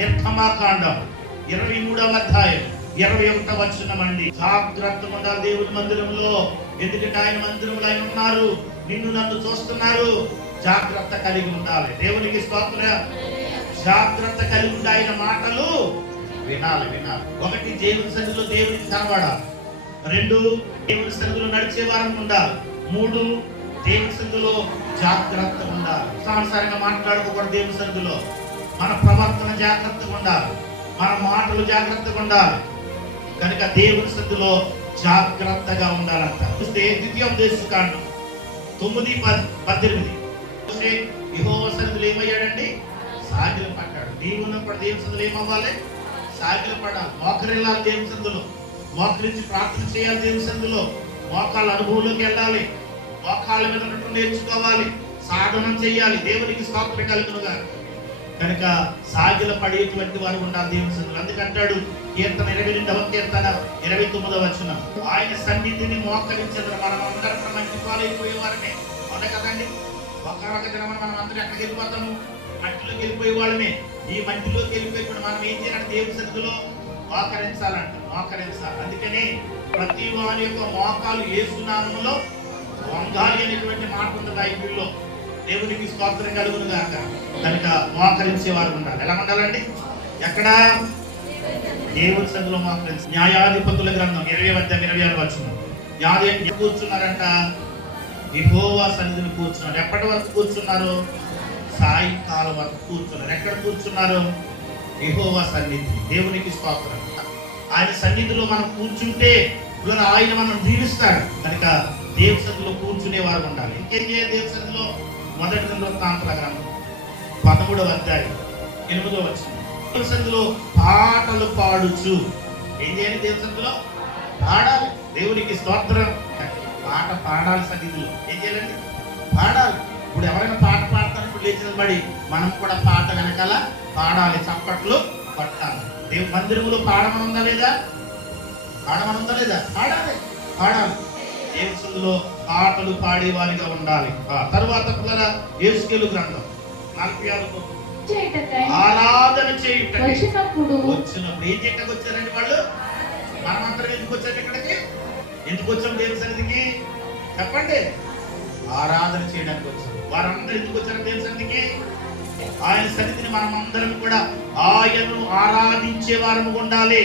నిర్గమాకాండం 23వ అధ్యాయం 21వ వచనం అండి. జాగ్రత్తగా ఉండాలి దేవుని మందిరంలో, ఎందుకంటే ఆయన మందిరంలో ఆయన ఉన్నారు, నిన్ను నన్ను చూస్తున్నారు. జాగ్రత్త కలిగి ఉండాలి. దేవునికి స్తోత్రం. జాగ్రత్త కలిగి ఉండి ఆయన మాటలు వినాలి. ఒకటి, దేవుని సన్నిధిలో దేవునికి కనబడాలి. 2, దేవుని సన్నిధిలో నడిచే వారం ఉండాలి. 3, దేవుని సన్నిధిలో జాగ్రత్తగా ఉండాలి. సంసారంగా మాట్లాడుకోకూడదు. దేవుని సన్నిధిలో మన ప్రవర్తన జాగ్రత్తగా ఉండాలి, మన మాటలు జాగ్రత్తగా ఉండాలి. కనుక దేవుని సన్నిధిలో జాగ్రత్తగా ఉండాలంట. చూస్తే ద్వితీయోపదేశకాండం 9:18 యెహోవా సన్నిధిలో ఏమయ్యాడండి? సాగిల పడ్డాడు. నీవు ఉన్నప్పుడు దేవుని సన్నిధిలో ఏమవ్వాలి? సాగిల పడాలి. మోకరిల్లాలి దేవుని సన్నిధిలో, మోకరించి ప్రార్థన చేయాలి దేవుని సన్నిధిలో, మోకాళ్ళ అనుభవంలోకి వెళ్ళాలి, మోకాళ్ళ మీద ఉన్నట్టు నేర్చుకోవాలి, సాధనం చేయాలి. దేవునికి స్తోత్రం కలుగునుగా. కనుక సాగిల పడేటువంటి వారు ఉండాలి దేవుని సన్నిధిలో. అందుకంటాడు కీర్తన 22వ కీర్తన 29వ వచనం, ఆయన సన్నిధిని మోకరించిన మనం అందరం మంచి పాలైపోయేవారమే. అవునా కదండి? ఒక దినం మనం అందరం ఎక్కడికి వెళ్ళిపోతాము? మట్టిలోకి వెళ్ళిపోయే వాళ్ళమే. ఈ మట్టిలోకి వెళ్ళిపోయినప్పుడు మనం ఏం చేయాలి? దేవుని సన్నిధిలో మోకరించాలంట, మోకరించాలి. అందుకని ప్రతి వారి యొక్క మోకాలు యేసు నామములో వంగాలి అనేటువంటి మాట ఉంది బైబిల్లో. దేవునికి స్తోత్రం కలుగును గాక. కనుక మోకరించే వారు ఉండాలి. ఎలా ఉండాలండి? ఎక్కడ? దేవుని సన్నిధిలో మోకరించి. న్యాయాధిపతుల గ్రంథం 20:26 వచనం, న్యాయాధిపతులు కూర్చున్నారంట, యెహోవా సన్నిధిని కూర్చున్నారు. ఎప్పటి వరకు కూర్చున్నారు? సాయంకాలం వరకు కూర్చున్నారు. ఎక్కడ కూర్చున్నారు? యెహోవా సన్నిధి. దేవునికి స్తోత్రం. ఆయన సన్నిధిలో మనం కూర్చుంటే ఆయన మనం దీవిస్తాడు. కనుక దేవుని సన్నిధిలో కూర్చునే వారు ఉండాలి. ఇంకేం చేయాలి దేవుని సన్నిధిలో? మొదటి వృత్తాంతల గ్రంథం 13వ అధ్యాయం 8వ వచనం, దేవుని సన్నిధిలో పాటలు పాడుచు. ఏం చేయాలి? దేవుని సన్నిధిలో పాడాలి. దేవునికి స్తోత్రం. పాట పాడాలి సన్నిధిలో. ఏం చేయాలండి? పాడాలి. ఇప్పుడు ఎవరైనా పాట పాడతానప్పుడు లేచిన పడి మనం కూడా పాట వెనకాల పాడాలి, చప్పట్లు పట్టాలి. దేవుని మందిరంలో పాడమనుందా లేదా? పాడమనుందా లేదా? పాడాలి. దేవుని సన్నిధిలో పాటలు పాడేవారిగా ఉండాలి. తరువాత పిల్లల యేసుకేలు గ్రంథం 46 ఆరాధన చేయుటకు వచ్చినప్పుడు ఏం చేయడానికి వచ్చారండి వాళ్ళు? మనమందరం ఎందుకు వచ్చారు ఇక్కడికి? ఎందుకు వచ్చాం దేవుని సన్నిధికి? చెప్పండి. ఆరాధన చేయడానికి వచ్చారు. వారందరూ ఎందుకు వచ్చారు దేవుని సన్నిధికి? ఆయన సన్నిధిని మనమందరం కూడా ఆయనను ఆరాధించే వారము ఉండాలి.